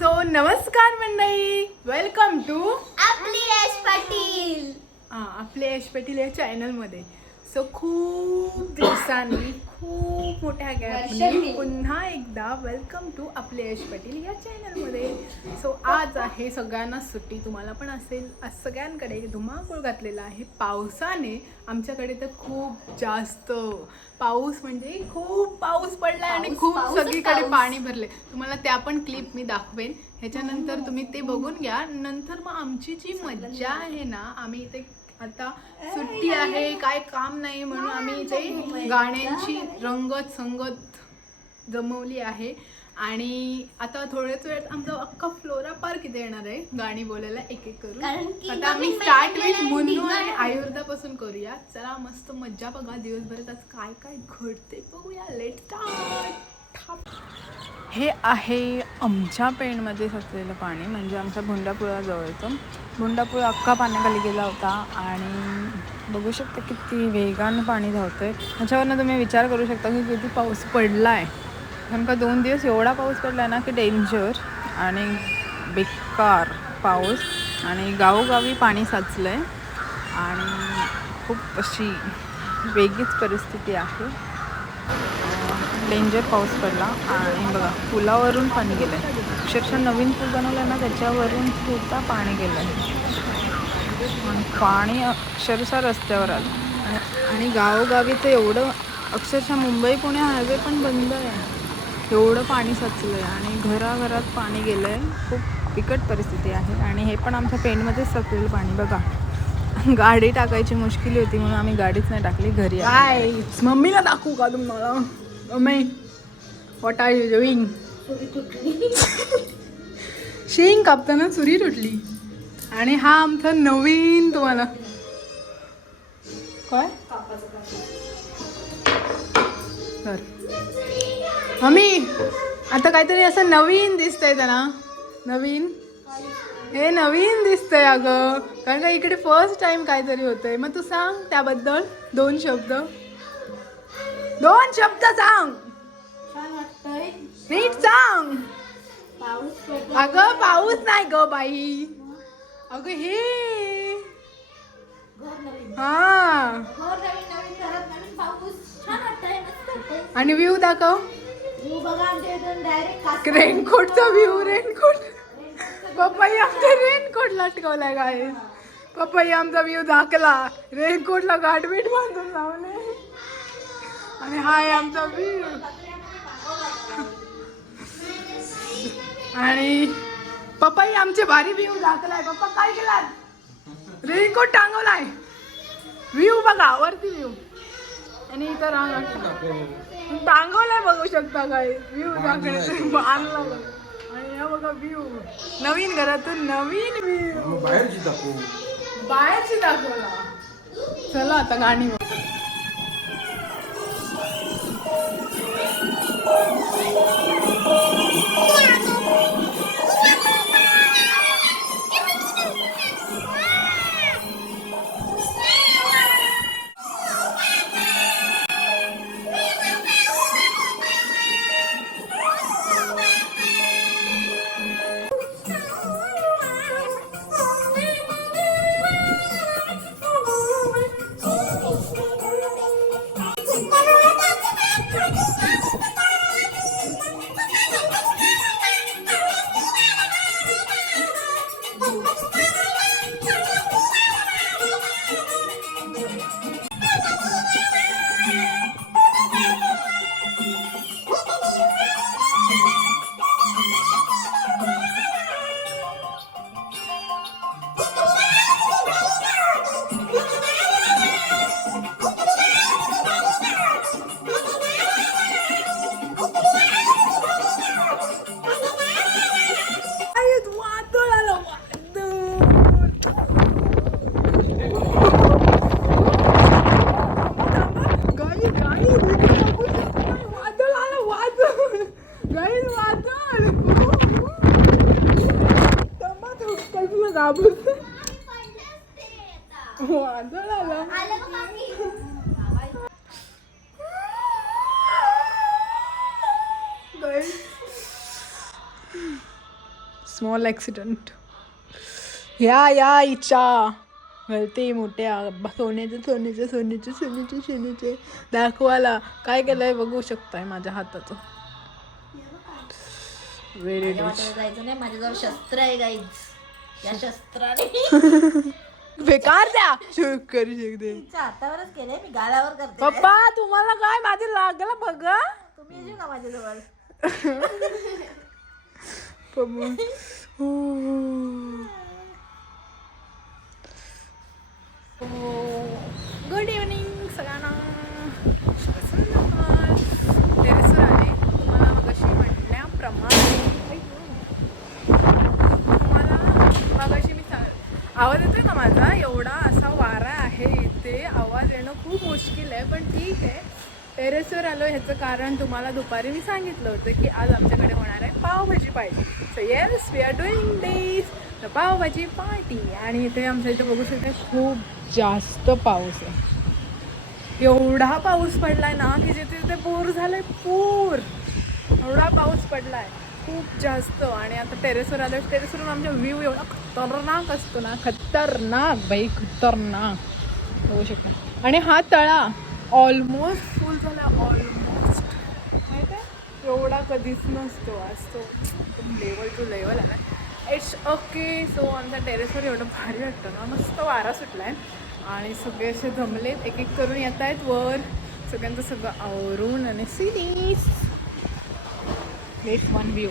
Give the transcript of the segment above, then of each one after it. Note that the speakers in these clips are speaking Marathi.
सो नमस्कार मंडळी, वेलकम टू आपली यश पाटील. आपले यश पाटील या चॅनलमध्ये. सो खूप दिवसांनी खूप मोठ्या गॅपनी पुन्हा एकदा वेलकम टू आपले यश पाटील या चॅनलमध्ये. सो आज आहे सगळ्यांना सुट्टी, तुम्हाला पण असेल. आज सगळ्यांकडे धुमाकूळ घातलेला आहे पावसाने. आमच्याकडे तर खूप जास्त पाऊस, म्हणजे खूप पाऊस पडलाय आणि खूप सगळीकडे पाणी भरले. तुम्हाला त्या पण क्लिप मी दाखवेन. ह्याच्यानंतर तुम्ही ते बघून घ्या. नंतर मग आमची जी मज्जा आहे ना, आम्ही इथे आता सुट्टी आहे, काय काम नाही म्हणून आम्ही इथे गाण्यांची रंगत संगत जमवली आहे. आणि आता थोड्याच वेळात आमचा अख्खा फ्लोरा पार्क इथे येणार आहे गाणी बोलायला एक एक करून. आता आम्ही स्टार्ट विथ मुन्नू आणि आयुर्वेदापासून करूया. चला मस्त मज्जा बघा. दिवसभरात आज काय काय घडते बघूया. Let's start. हे आहे आमच्या पेणमध्येच असलेलं पाणी, म्हणजे आमच्या भुंडापुळाजवळचं. भुंडापुळ अख्खा पाण्याखाली गेला होता आणि बघू शकता किती वेगानं पाणी धावतंय. ह्याच्यावरनं तुम्ही विचार करू शकता की किती पाऊस पडला आहे. कारण का 2 दिवस एवढा पाऊस पडला आहे ना की डेंजर आणि बेकार पाऊस. आणि गावोगावी पाणी साचलं आहे आणि खूप अशी वेगळीच परिस्थिती आहे. डेंजर पाऊस पडला आणि बघा पुलावरून पाणी गेलं आहे. अक्षरशः नवीन पूल बनवला ना, त्याच्यावरून सुद्धा पाणी गेलं आहे आणि पाणी अक्षरशः रस्त्यावर आलं. आणि गावोगावी तर एवढं, अक्षरशः मुंबई पुणे हायवे पण बंद आहे, एवढं पाणी साचलं आहे आणि घराघरात पाणी गेलं आहे. खूप बिकट परिस्थिती आहे. आणि हे पण आमच्या पेणमध्येच साचलेलं पाणी बघा. गाडी टाकायची मुश्किल होती म्हणून आम्ही गाडीच नाही टाकली, घरी. काय मम्मीला दाखवू का तुम्हाला? Mummy, what are you doing? शेंग कापताना सुरी तुटली. आणि हा आमचा नवीन, तुम्हाला काय तर मम्मी आता काहीतरी असं नवीन दिसतंय त्यांना. नवीन, हे नवीन दिसतंय अगं, कारण का इकडे फर्स्ट टाइम काहीतरी होतंय. मग तू सांग त्याबद्दल 2 शब्द. 2 शब्द सांग. छान वाटतंय. नीट सांग. पाऊस अगं पाऊस नाही ग बाई, अगं हे हा. नवीन घरात नवीन पाऊस. छान वाटतंय, मस्त वाटतंय. आणि व्ह्यू दाखव. व्ह्यू बघा आमच्या इथून डायरेक्ट रेनकोटचा व्ह्यू. रेनकोट, पप्पाई आमचा रेनकोट लटकवलाय काय. पप्पाई आमचा व्ह्यू दाखला, रेनकोटला गाठबीट बांधून लावले. आणि हाय आमचा व्ह्यू. आणि पप्पाई आमचे भारी व्ह्यू दाखलाय. पप्पा काय केलात? रेनकोट टांगवलाय. व्ह्यू बघा वरती व्ह्यू. आणि इथं रांग टांगवलाय, बघू शकता काय. व्ह्यू दाखवण्याचं आणला बघा. आणि हा बघा व्ह्यू, नवीन घरातून नवीन व्ह्यू. बाहेरची दाखवला. चला आता गाणी बघ. वादळ आलं. Small accident. या इच्छा घालते मोठ्या सोन्याचे दाखवायला काय केलंय बघू शकताय माझ्या हाताचं. Very good. जायचं नाही, माझ्याजवळ शस्त्र आहे गाईज. या शस्त्राने बेकार द्या करू शकते. तिच्या हातावरच केलंय मी, गालावर करते. पप्पा तुम्हाला काय माझे लागला बघा. तुम्ही येऊ का माझ्याजवळ? गुड इव्हनिंग सगळ्यांना. टेरेसवर आले. तुम्हाला मगाशी म्हटल्याप्रमाणे मगाशी मी आवाज येतोय का माझा? एवढा असा वारा आहे इथे, आवाज येणं खूप मुश्किल आहे, पण ठीक आहे. टेरेसवर आलो ह्याचं कारण तुम्हाला दुपारी मी सांगितलं होतं की आज आमच्याकडे होणार आहे pav bhaji party. So yes we are doing this the pav bhaji party. आणि इथे आमच्या इथे बघू शकता खूप जास्त पाऊस आहे. एवढा पाऊस पडलाय ना की जिथे तिथे पूर झालाय, पूर एवढा पाऊस पडलाय खूप जास्त. आणि आता टेरेसवर आलो. टेरेसवरून आमचा व्ह्यू एवढा खतरनाक असतो ना, खतरनाक बाई खतरनाक होऊ शकतो. आणि हा तळा ऑलमोस्ट फुल झाला, ऑलमोस्ट माहीत आहे एवढा कधीच नसतो. आज तो लेवल टू लेवल आहे ना. It's okay. सो आमच्या टेरेसवर एवढं भारी वाटतं ना, मस्त वारा सुटला आहे आणि सगळे असे जमलेत, एक एक करून येत आहेत वर. सगळ्यांचं सगळं आवरून आणि सिरीज दिस वन व्ह्यू.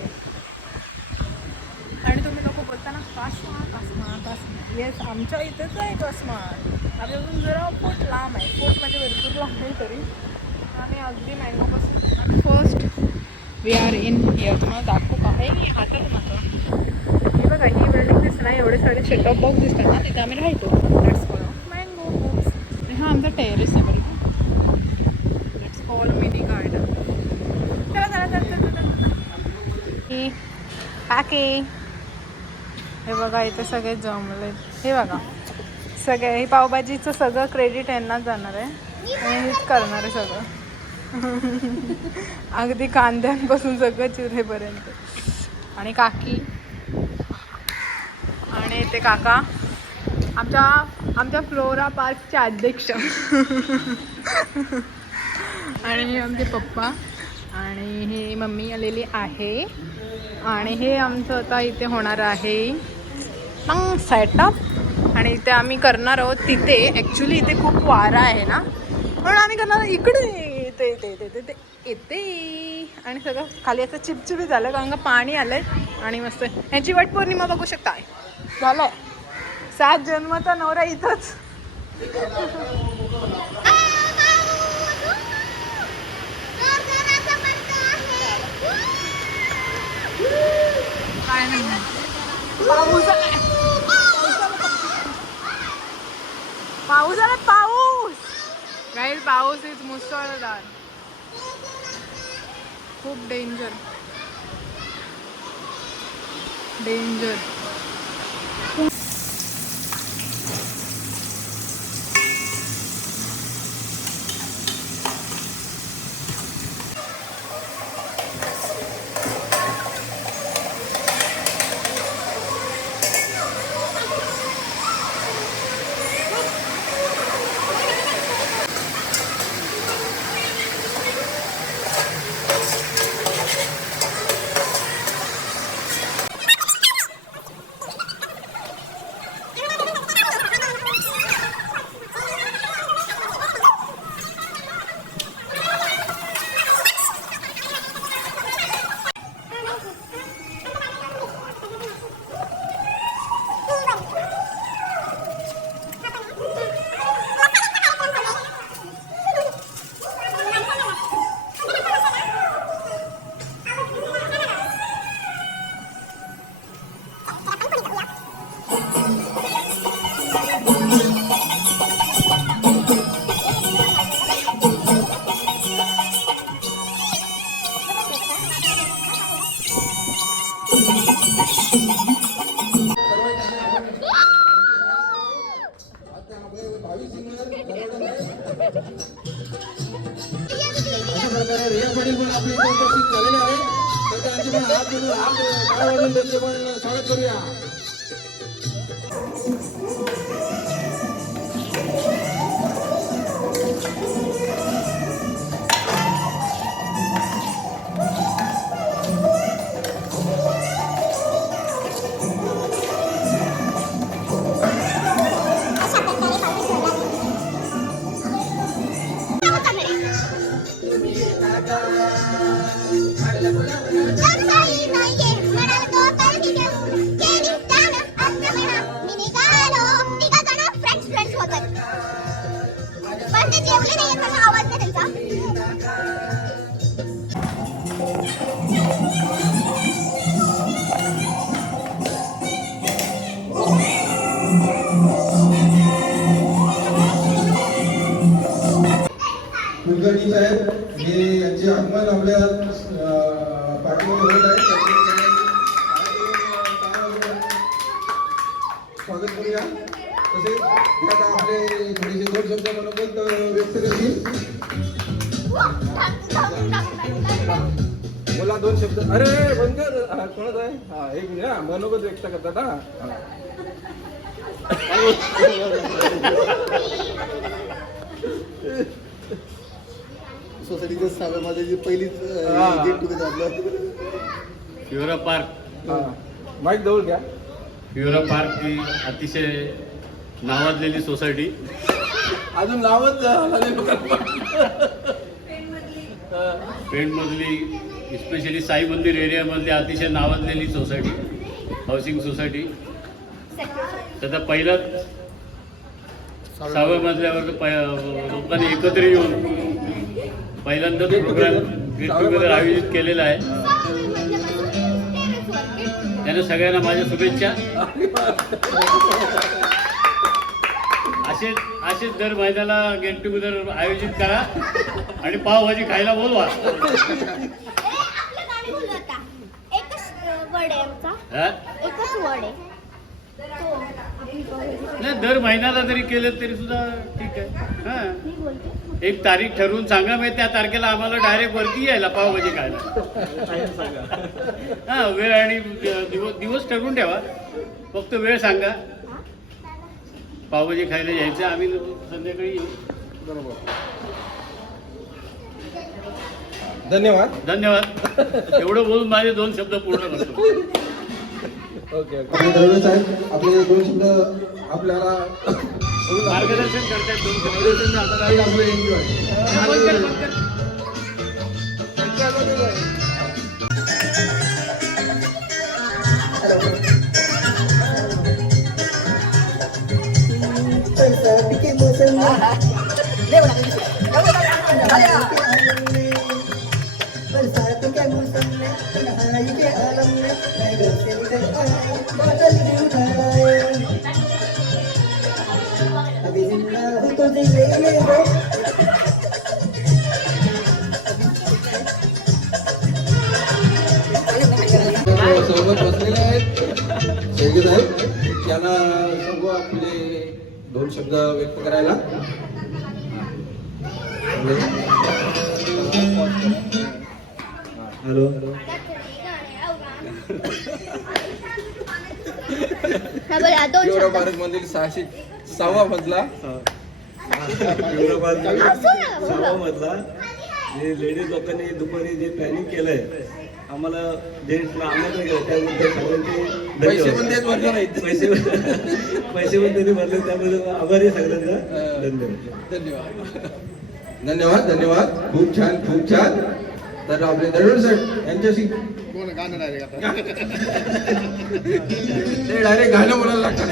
आणि तुम्ही लोक बोलताना कासमान कासमान कासमान. येस आमच्या इथेच आहे कासमान. आम्ही अजून जरा पोट लांब आहे, पोट म्हणजे भरपूर लांब आहे तरी. आम्ही अगदी मँगोपासून आम्ही first we are in here. तुम्हाला दाखवू का? हे हातात माझं हे बघा, ही बिल्डिंग दिसत नाही, एवढे सारे सेटअप बॉक्स दिसतात ना, तिथे आम्ही राहतो. That's call mango homes. आणि हा आमचा टेरेस आहे बरोबर. That's call mini garden. चला चला चला चला चला. काकी हे बघा इथे सगळे जमले. हे बघा सगळे, हे पावभाजीचं सगळं क्रेडिट यांनाच जाणार आहे आणि हेच करणार आहे सगळं. अगदी कांद्यांपासून सगळं चिरेपर्यंत. आणि काकी आणि ते काका आमच्या फ्लोरा पार्कचे अध्यक्ष. आणि हे आमचे पप्पा आणि हे मम्मी आलेली आहे. आणि हे आमचं आता इथे होणार आहे मग सेटअप. आणि इथे आम्ही करणार आहोत तिथे. ॲक्च्युली इथे खूप वारा आहे ना, म्हणून आम्ही करणार इकडे येते येते येते येते येते. आणि सगळं खाली असं चिपचिपी झालं कारण का पाणी आलं आहे. आणि मस्त ह्याची वटपौर्णिमा बघू शकता झालं आहे. 7 जन्माचा नवरा इथंच. काय नाही पाऊस आलाय, पाऊस आला, पाऊस गाईज. पाऊस इज मुसळधार, खूप डेंजर डेंजर. अशा प्रकारे रिया पाटील पण आपल्या इथे उपस्थित झालेले आहेत. त्यांचे पण हात टाळ्या वाजून त्यांचे पण स्वागत करूया. कुलकर्णी साहेब हे यांचे आगमन आपल्या पाठीमध्ये होत आहे. स्वागत करूया. तसेच आता आपले थोडेसे दोन शब्द मनोगत व्यक्त करतील. बोला दोन शब्द. अरे बंद कर. कोणाच आहे? हा एक मिनिट. मनोगत व्यक्त करतात. हा सोसायटीच्या साहेबांमध्ये जी पहिलीच गेट टुगेदर आपलं फिओरा पार्क. माईक जवळ घ्या. फिओरा पार्क ही अतिशय नावाजलेली सोसायटी. अजून नावच पेणमधली स्पेशली साई मंदिर एरियामधली अतिशय नावाजलेली सोसायटी, हाऊसिंग सोसायटी. त्याचा पहिलाच 6व्या मजल्यावर लोकांनी एकत्र येऊन पहिल्यांदाच प्रोग्राम गेट टुगेदर आयोजित केलेला आहे. त्याने सगळ्यांना माझ्या शुभेच्छा. असेच दर महिन्याला गेट टुगेदर आयोजित करा आणि पावभाजी खायला बोलवा. नाही, दर महिन्याला जरी केलं तरी सुद्धा ठीक आहे. हां, एक तारीख ठरवून सांगा. मग त्या तारखेला आम्हाला डायरेक्ट वरती यायला पावभाजी खायला. हां, वेळ आणि दिवस ठरवून ठेवा. फक्त वेळ सांगा. पावभाजी खायला यायचं. आम्ही संध्याकाळी येऊ. बरोबर. धन्यवाद. धन्यवाद. एवढं बोलून माझे 2 शब्द पूर्ण करतो. ओके. आपले दरवेळेस साहेब आपले 2 शब्द आपल्याला मार्गदर्शन करतात. 2 शब्द आपलं एन्जॉय. बरसात के मौसम में तन्हाई के आलम में मैं घर से निकल आया बादल भी उठाए अभी जिंदा हूँ तो जी ले लो सोबत बसलेले आहेत शेळके साहेब. त्यांना सर्व आपले 2 शब्द व्यक्त करायला. हॅलो. फिओरा पार्क मधील 606वा मजला. फिओरा पार्क 6वा मजला. जे लेडीज लोकांनी दुपारी जे प्लॅनिंग केलंय आम्हाला जेंट्सला आम्हाला त्याबद्दल सगळ्यांचे पैसे पण तेच भरले नाहीत. पैसे पण त्यांनी भरले त्याबद्दल आभारी धन्यवाद. धन्यवाद. धन्यवाद. धन्यवाद. खूप छान. खूप छान. तर आपले दरवेळेस साहेब यांच्याशी कोण गाणं डायरेक्ट ते डायरेक्ट गाणं बोलायला लागतात.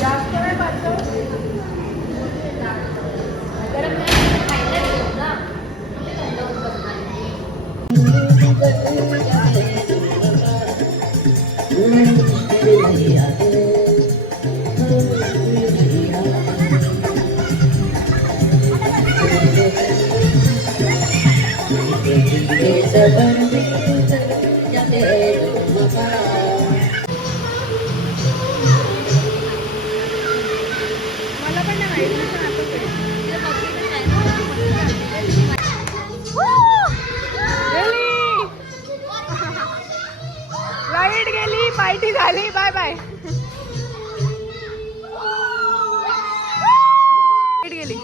जास्त वेळ पाहतो. पण नाही माहिती पण आता कळलं. गेली लाईट गेली पार्टी झाली बाय बाय लाईट गेली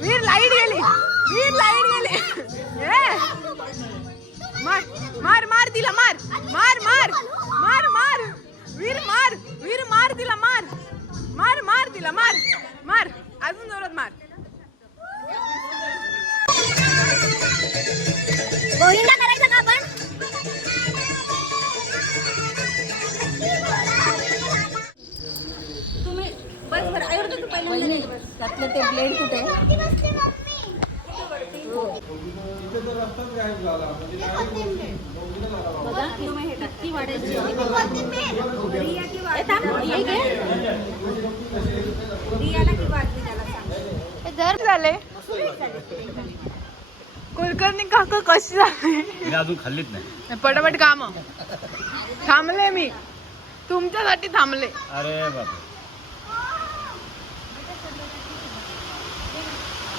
वीर लाईट गेली मार मार मार तिला मार मार मार मार मार वीर मार तिला मार मार मार तिला मार मार अजून जोरात मार गोविंदा करायचं का आपण तुम्ही बस बरं आयुर्वेद तू पहिल्यांदा त्यातलं ते ब्लेड कुठे बघा तुम्ही हे किती वाढायची रियाला की वाढली त्याला सांग जर झाले कुलकर्णी काका कशी झाले मी अजून खाल्लीच नाही. पटापट काम थांबले मी तुमच्यासाठी थांबले अरे बापरे.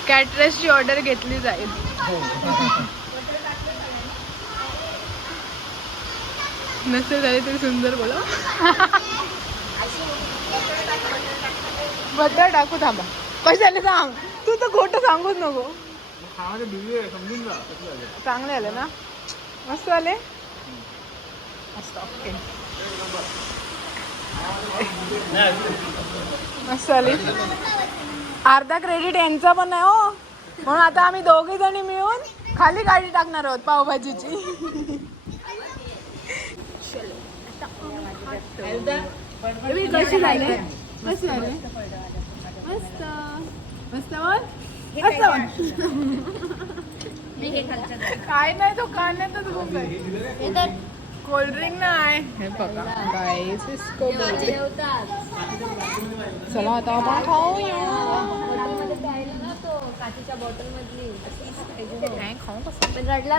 कॅटरसची ऑर्डर घेतली जाईल नसेल झाले तरी सुंदर बोला बटर टाकू थांबा कशाला सांग तू तर खोटं सांगूच नको चांगले आले ना मस्त आले मस्त ओके मस्त आले अर्धा क्रेडिट यांचा पण नाही हो म्हणून आता आम्ही दोघे जणी मिळून खाली गाडी टाकणार आहोत पावभाजीची कशी झाले मस्त झाले मस्त मस्त काय नाही तो काढण्यातच खूप आहे कोल्ड्रिंक नाही हे बघा गाईस इसको चला आता आपण खाऊया काचेच्या बॉटल मधली नाही खाऊ कसं पण रडला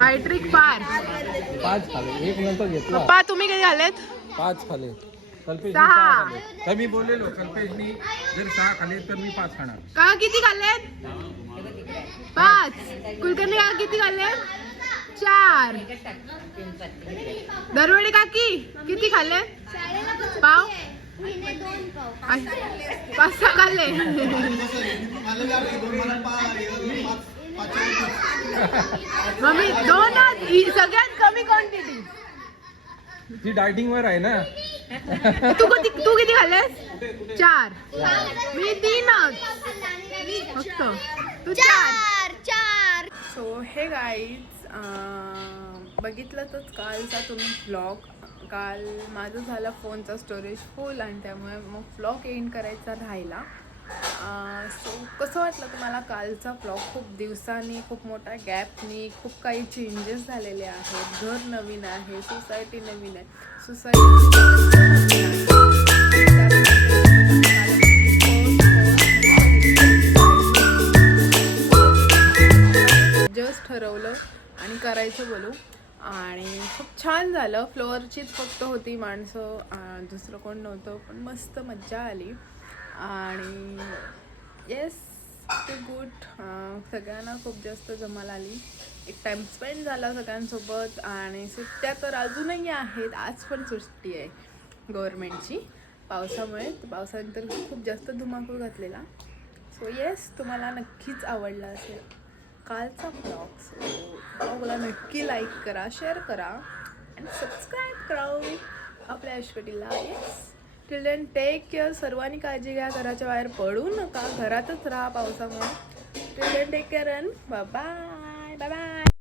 हायट्रिक पार 5 खाले एक नंतर घेतला पप्पा तुम्ही किती झालेत 5 खाले कल्पेश 6 तर मी बोललेलो कल्पेशनी जर 6 खाले तर मी 5 खाणार का किती खाल्लेत 5 कुलकर्णी का किती खाल्लेत 4 दरवडे काकी किती खाल्ले पाव 5-6 खाल्ले मम्मी 2 सगळ्यात कमी क्वांटिटी ती डायटिंग वर आहे ना तू किती खाल्लेस 4 मी 3च फक्त तू 4 सो हे गाईज बघितलंच कालचा तुम्ही व्लॉग काल माझं झालं फोनचा स्टोरेज फुल आणि त्यामुळे मग व्लॉग एंड करायचा राहिला सो कसं वाटलं तुम्हाला कालचा व्लॉग खूप दिवसांनी खूप मोठ्या गॅपनी खूप काही चेंजेस झालेले आहेत घर नवीन आहे सोसायटी नवीन आहे जस्ट ठरवलं आणि करायचं बोलू आणि खूप छान झालं फ्लोअरचीच फक्त होती माणसं दुसरं कोण नव्हतं पण मस्त मज्जा आली आणि येस ते गुड सगळ्यांना खूप जास्त जमाल आली एक टाईम स्पेंड झाला सगळ्यांसोबत आणि सुट्ट्या तर अजूनही आहेत आज पण सुट्टी आहे गव्हर्मेंटची पावसामुळे पावसाने तर खूप जास्त धुमाकूळ घातलेला सो येस तुम्हाला नक्कीच आवडला असेल कालचा ब्लॉग सो ब्लॉगला नक्की लाईक करा शेअर करा आणि सबस्क्राईब करा आपल्या ऐश्वर्याला yes till then take care सर्वांनी काळजी घ्या घराच्या बाहेर पडू नका घरातच राहा पावसामुळे till then take care and bye bye bye bye